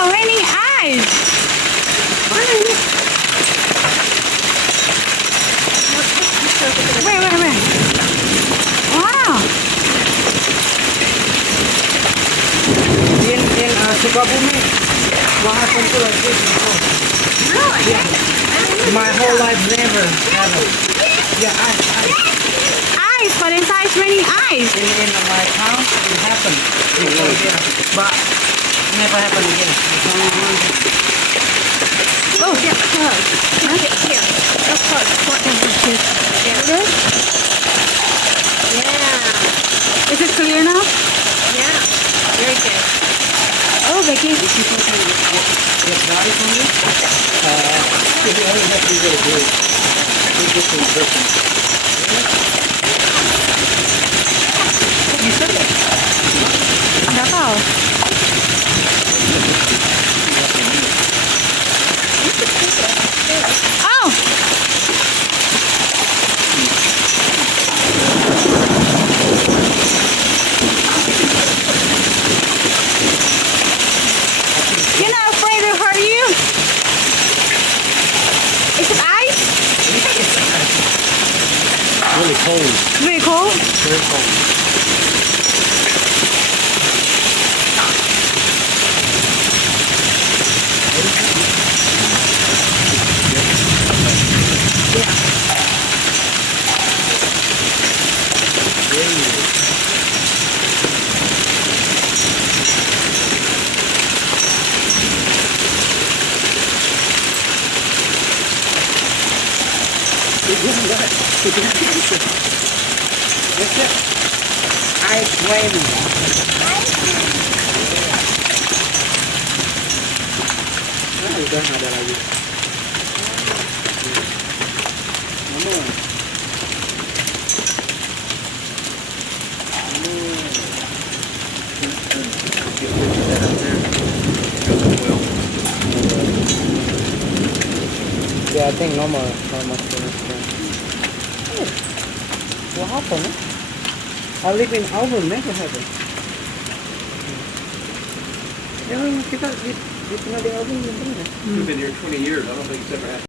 Wow, raining ice. Wait. Wow. In Sukabumi, what happened to like this before? Really? Yeah. My whole life never happened. Yeah, ice. Ice, but inside it's raining ice. In my town, it happened before here, but never happened again. It's only one. Oh, Get close. Get here. Go close. Point them with you. There. Yeah. is it clear now? Yeah. Very good. Oh, Becky. If people can get body from you, you only have to be really good. You get to person. You said that. Nggak tahu. Oh, you're not afraid to hurt you? Is it ice? Really cold. Really cold? Very cold. Ice waving. Udah nggak ada lagi. Yeah, I think normal finish. What happened? I live in Auburn, never happened. Ya, kita di tengah di Auburn belum pernah. You've been here 20 years. I don't think it's ever happened.